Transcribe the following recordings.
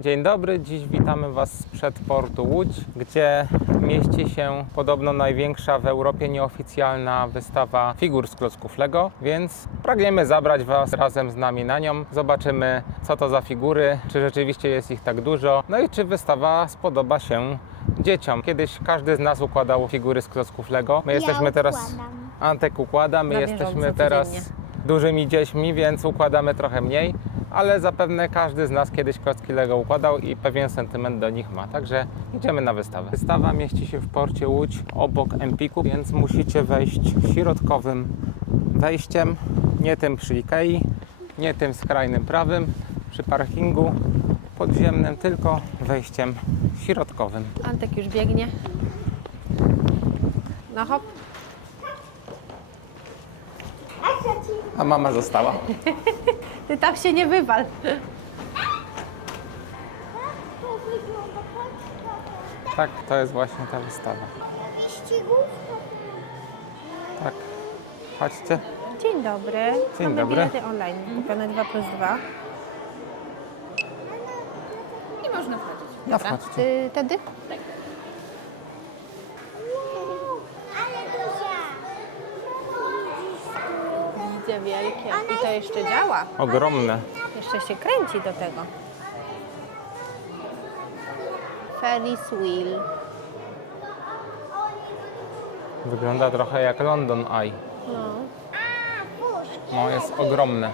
Dzień dobry, dziś witamy Was sprzed portu Łódź, gdzie mieści się podobno największa w Europie nieoficjalna wystawa figur z klocków Lego, więc pragniemy zabrać Was razem z nami na nią. Zobaczymy, co to za figury, czy rzeczywiście jest ich tak dużo, no i czy wystawa spodoba się dzieciom. Kiedyś każdy z nas układał figury z klocków Lego. My jesteśmy teraz... układam. Antek układa, my Na jesteśmy teraz dużymi dziećmi, więc układamy trochę mniej, ale zapewne każdy z nas kiedyś klocki Lego układał i pewien sentyment do nich ma. Także idziemy na wystawę. Wystawa mieści się w porcie Łódź obok Empiku, więc musicie wejść środkowym wejściem, nie tym przy Ikei, nie tym skrajnym prawym, przy parkingu podziemnym, tylko wejściem środkowym. Antek już biegnie. No hop. A mama została. Ty tam się nie wywal. Tak, to jest właśnie ta wystawa. wyścigówka. Tak. Chodźcie. Dzień dobry. Dzień Mamy dobry. bilety online. Kupione 2 plus 2. I można wchodzić. No wchodźcie. Ty, tedy? Widzę wielkie. I to jeszcze działa. Ogromne. Jeszcze się kręci do tego. Ferris wheel. Wygląda trochę jak London Eye. No. No, jest ogromne.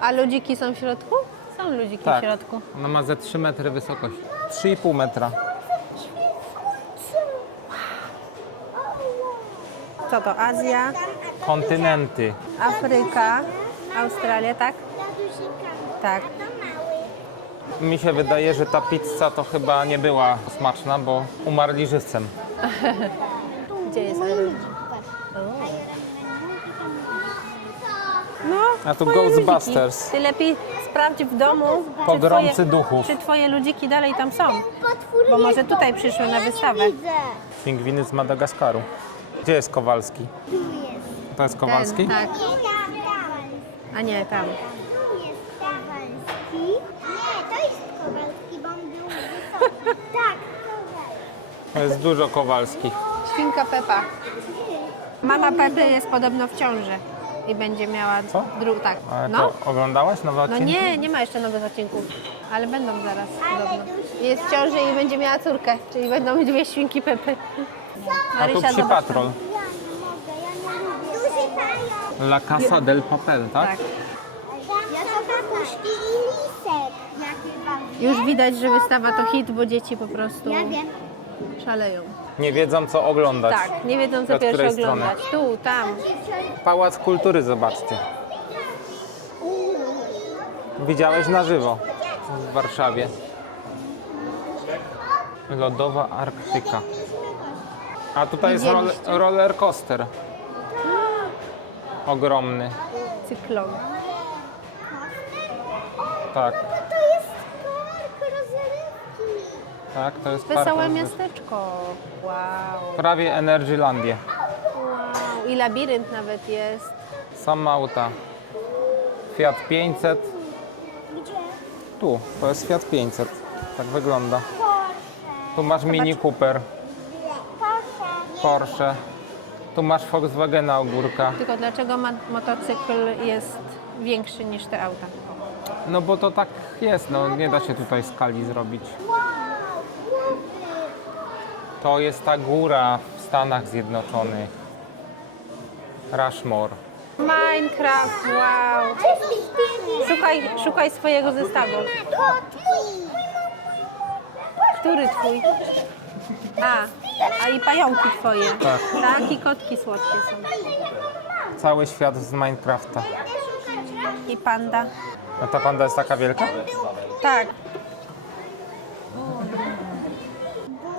A ludziki są w środku? Są ludziki Tak. w środku. Ono ma ze 3 metry wysokości. 3,5 metra. Co to? Azja, Kontynenty. Afryka, Australia, tak? Tak. Mi się wydaje, że ta pizza to chyba nie była smaczna, bo umarli żywcem. Gdzie jest Iron? No, A tu twoje Ghostbusters. ludziki. Ty lepiej sprawdź w domu, czy Pogromcy twoje, duchów. czy twoje ludziki dalej tam są. Potwór Bo może tutaj przyszły na wystawę. Pingwiny z Madagaskaru. Gdzie jest Kowalski? Tu jest. To jest Kowalski? Ten, tak. Nie, tam, tam. A nie, tam. Tu jest Kowalski. Nie, to jest Kowalski, bo on był wysoki. Tak. To jest dużo Kowalskich. Świnka Pepa. Mama Pepy jest podobno w ciąży i będzie miała Co? dru- tak. Ale No. to oglądałaś nowe No odcinki? nie, nie ma jeszcze nowych odcinków, ale będą zaraz. Podobno. Jest w ciąży i będzie miała córkę, czyli będą dwie świnki Pepy. A tu Marysia, przy zobacz patrol. Ja nie mogę, ja nie lubię. Duży pająk. La Casa del Papel, tak? Tak. Ja to papuszki i lisek. Już widać, że wystawa to hit, bo dzieci po prostu Ja wiem. szaleją. Nie wiedzą co oglądać. Tak, nie wiedzą co Od pierwsze której strony? oglądać. Tu, tam. Pałac Kultury, zobaczcie. Widziałeś na żywo w Warszawie. Lodowa Arktyka. A tutaj jest roller, Widzieliście? roller coaster. Ogromny. Cyklon. Tak, To jest park rozrywki. tak, to jest park Wesołe rozrywki. miasteczko. Wow. Prawie Energylandia. wow. I labirynt nawet jest. Same auta. Fiat 500. Gdzie? Tu, to jest Fiat 500. Tak wygląda. Porsche. Tu masz Mini Cooper, Porsche. Porsche. Tu masz Volkswagena Ogórka. Tylko dlaczego motocykl jest większy niż te auta? No bo to tak jest, no nie da się tutaj skali zrobić. To jest ta góra w Stanach Zjednoczonych. Rushmore. Minecraft, wow. Szukaj, szukaj swojego zestawu. Który twój? A, a i pająki twoje. Tak. Tak, i kotki słodkie są. Cały świat z Minecrafta. I panda. No ta panda jest taka wielka? Tak,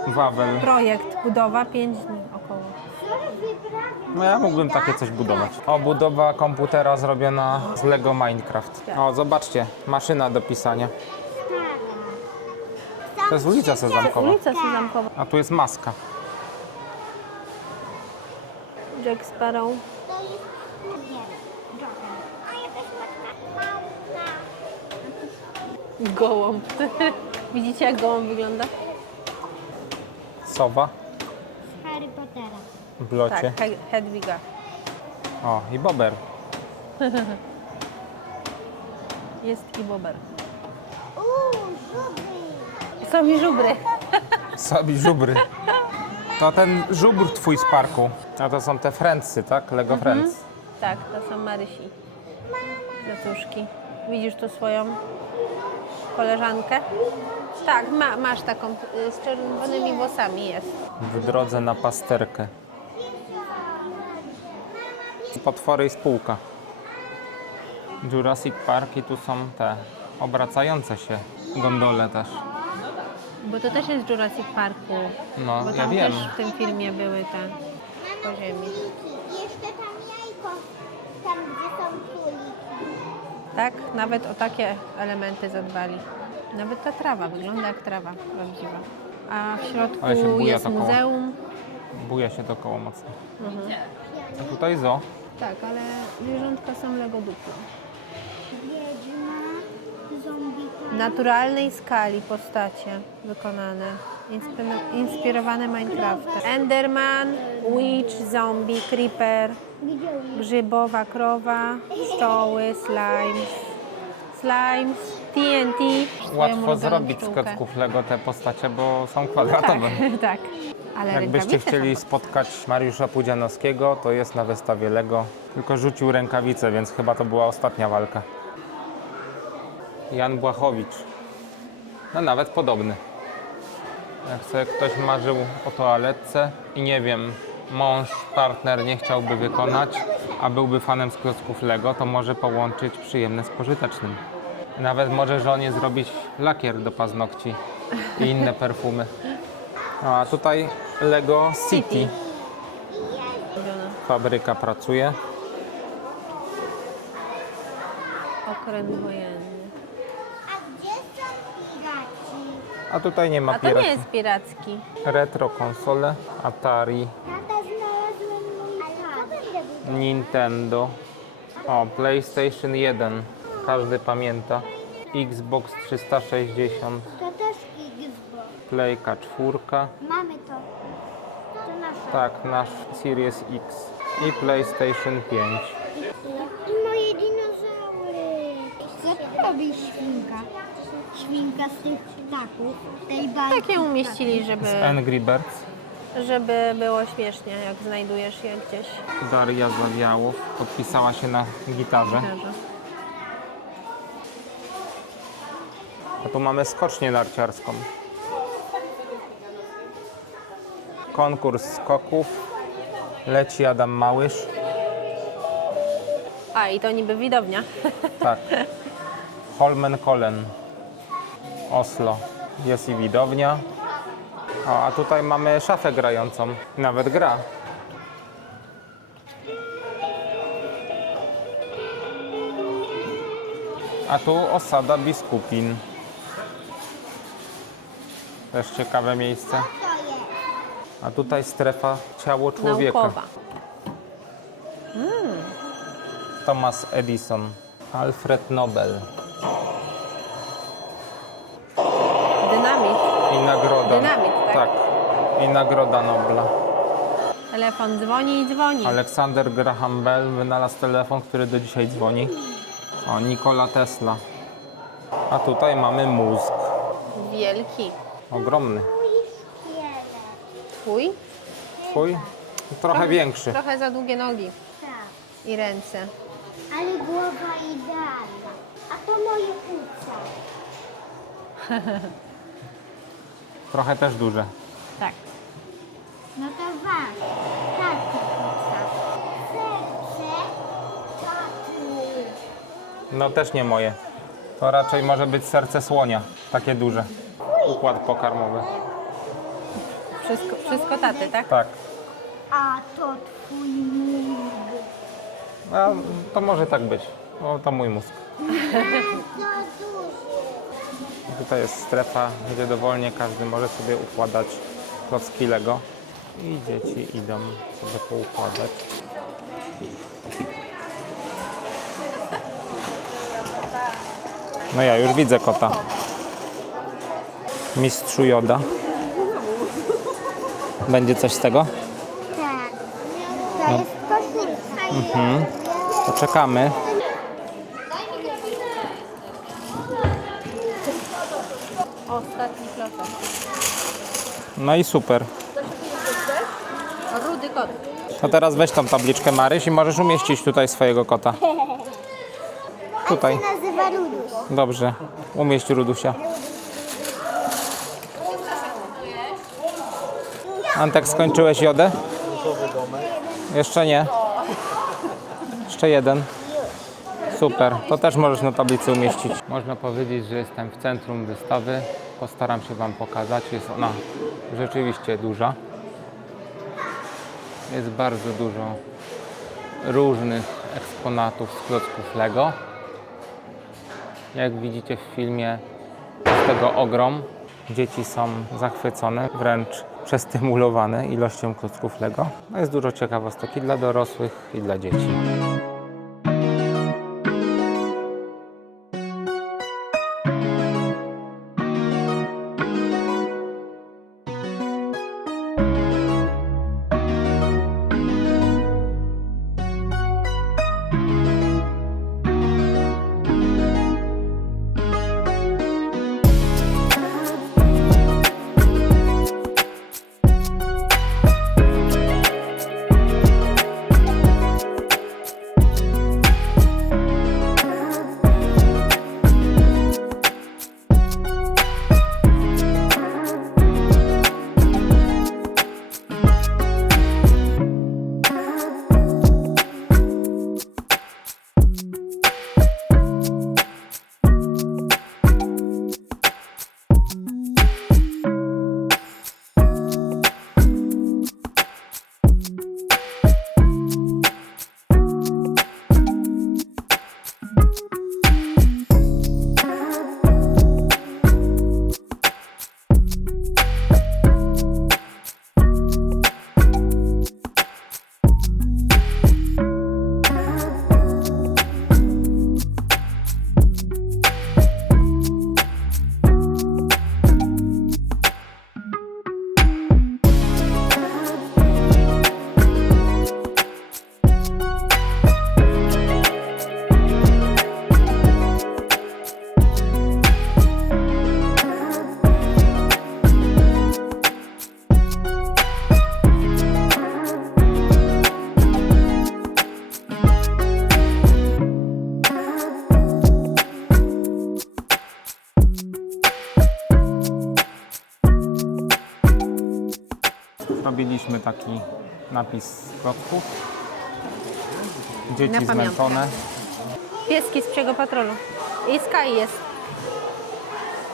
Wawel. projekt, budowa 5 dni około. No ja mógłbym takie coś budować. O, budowa komputera zrobiona z Lego Minecraft. O, zobaczcie, maszyna do pisania. To jest ulica Sezamkowa. Ulica Sezamkowa. A tu jest maska. Jack Sparrow. To jest... Nie. A jakaś matka. Małpa. Gołąb. Widzicie, jak gołąb wygląda? Sowa Z Harry Pottera. w locie. Tak, He- Hedwiga. O, i bober. Jest i bober. Uuu, żubry. Są i żubry. Sobie żubry. To ten żubr twój z parku. A to są te Friendsy, tak? Lego Friends. Tak, to są Marysi. Kwiatuszki. Widzisz tu swoją koleżankę? Tak, ma, masz taką y, z czerwonymi włosami jest. W drodze na pasterkę. Potwory i spółka. Jurassic Park i tu są te obracające się gondole też. Bo to też jest Jurassic Parku. No, Bo ja tam wiem. też w tym filmie były te po ziemi. Króliki. Jeszcze tam jajko. Tam, gdzie są króliki. Tak, nawet o takie elementy zadbali. Nawet ta trawa wygląda jak trawa prawdziwa. A w środku Ale się buja jest to koło. muzeum. Buja się to koło mocno. A tutaj zo. Tak, ale zwierzątka są Lego duplo. Naturalnej skali postacie wykonane, inspi- inspirowane Minecraftem. Enderman, Witch, Zombie, Creeper, grzybowa krowa, stoły, slimes, slimes, TNT. Łatwo zrobić z klocków Lego te postacie, bo są kwadratowe. Tak, tak. Ale Jakbyście rękawice chcieli są- spotkać Mariusza Pudzianowskiego, to jest na wystawie Lego. Tylko rzucił rękawice, więc chyba to była ostatnia walka. Jan Błachowicz. No nawet podobny. Jak sobie ktoś marzył o toaletce i nie wiem, mąż, partner nie chciałby wykonać, a byłby fanem z klocków Lego, to może połączyć przyjemne z pożytecznym. Nawet może żonie zrobić lakier do paznokci i inne perfumy. No, a tutaj Lego City. Fabryka pracuje. Okręt wojenny. A gdzie są piraci? A tutaj nie ma A to nie jest piracki. Retro konsole, Atari, Tata znalazłem mój Ale co będę budował? Nintendo. O, PlayStation 1. Każdy pamięta. Xbox 360, To też Xbox. Playka 4. Mamy to. To nasze. Tak, nasz Series X i PlayStation 5. I moje dinozaury. Co tu robi świnka? Świnka z tych ptaków. Tej bajki. Takie umieścili, żeby, Angry Birds. żeby było śmiesznie, jak znajdujesz je gdzieś. Daria Zawiałow podpisała się na gitarze. A tu mamy skocznię narciarską. Konkurs skoków. Leci Adam Małysz. A, i to niby widownia. Tak. Holmenkollen. Oslo. Jest i widownia. O, a tutaj mamy szafę grającą. Nawet gra. A tu osada biskupin. Też ciekawe miejsce. A tutaj strefa ciało człowieka. Naukowa. Thomas Edison. Alfred Nobel. Dynamit. I nagroda. Dynamit, tak? I nagroda Nobla. Telefon dzwoni i dzwoni. Aleksander Graham Bell wynalazł telefon, który do dzisiaj dzwoni. O, Nikola Tesla. A tutaj mamy mózg. Wielki. Ogromny. Twój? Twój? Trochę większy. Trochę za długie nogi Tak. i ręce. Ale głowa idealna. A to moje płuca. Trochę też duże. Tak. No to wasz. Taty płuca. Serce. Taty. No też nie moje. To raczej może być serce słonia. Takie duże. Układ pokarmowy. Wszystko, wszystko taty, tak? Tak. A to twój mózg. A, to może tak być. No, to mój mózg. Za duży. Tutaj jest strefa, gdzie dowolnie każdy może sobie układać klocki Lego. I dzieci idą sobie poukładać. No ja już widzę kota. Mistrzu Joda. Będzie coś z tego? Tak. To jest koszyk. Mhm. Poczekamy. Ostatni klocek. No i super. Kot. To teraz weź tą tabliczkę Maryś i możesz umieścić tutaj swojego kota. Tutaj. się nazywa Rudus. Dobrze. Umieść Rudusia. Antek, skończyłeś jodę? Jeszcze nie. Jeszcze jeden. Super. To też możesz na tablicy umieścić. Można powiedzieć, że jestem w centrum wystawy. Postaram się Wam pokazać. Jest ona rzeczywiście duża. Jest bardzo dużo różnych eksponatów z klocków Lego. Jak widzicie w filmie, jest tego ogrom. Dzieci są zachwycone, wręcz przestymulowane ilością klocków Lego. No jest dużo ciekawostek i dla dorosłych, i dla dzieci. Robiliśmy taki napis z klocków. Dzieci Na pamiątkę. zmęczone. Pieski z psiego patrolu. I Sky jest.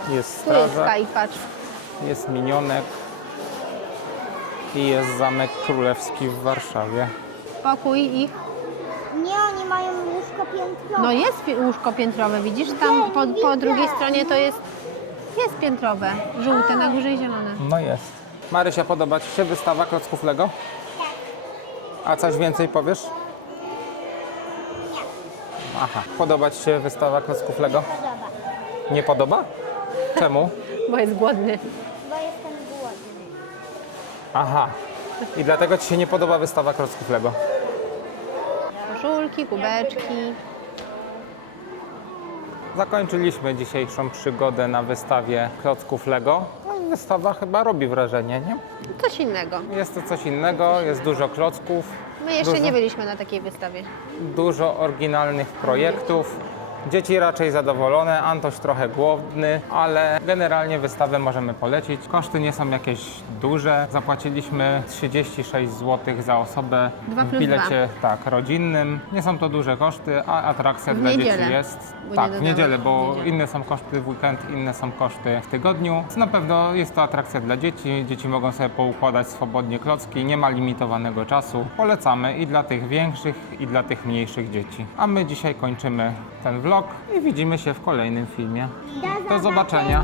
Jest Tu jest strażak, Sky, patrz. jest minionek i jest Zamek Królewski w Warszawie. Pokój ich. Nie, oni mają łóżko piętrowe. No jest pi- łóżko piętrowe, widzisz? Tam po, po drugiej stronie to jest, jest piętrowe. Żółte, na górze i zielone. No jest. Marysia, podoba Ci się wystawa klocków Lego? A coś więcej powiesz? Aha. Podoba Ci się wystawa klocków Lego? Podoba, Nie podoba? Czemu? Bo jest głodny. bo jestem głodny. Aha. I dlatego Ci się nie podoba wystawa klocków Lego? Koszulki, kubeczki. Zakończyliśmy dzisiejszą przygodę na wystawie klocków Lego. Wystawa chyba robi wrażenie, nie? Coś innego. Jest to coś innego, jest dużo klocków, My jeszcze Dużo. nie byliśmy na takiej wystawie. dużo oryginalnych projektów. Dzieci raczej zadowolone, Antoś trochę głodny, ale generalnie wystawę możemy polecić. Koszty nie są jakieś duże. Zapłaciliśmy 36 zł za osobę Dwa w plus bilecie tak, rodzinnym. Nie są to duże koszty, a atrakcja W dla niedzielę, dzieci jest. bo tak, w niedzielę, bo W niedzielę. inne są koszty w weekend, inne są koszty w tygodniu. Na pewno jest to atrakcja dla dzieci. Dzieci mogą sobie poukładać swobodnie klocki, nie ma limitowanego czasu. Polecamy i dla tych większych, i dla tych mniejszych dzieci. A my dzisiaj kończymy ten i widzimy się w kolejnym filmie. Do zobaczenia.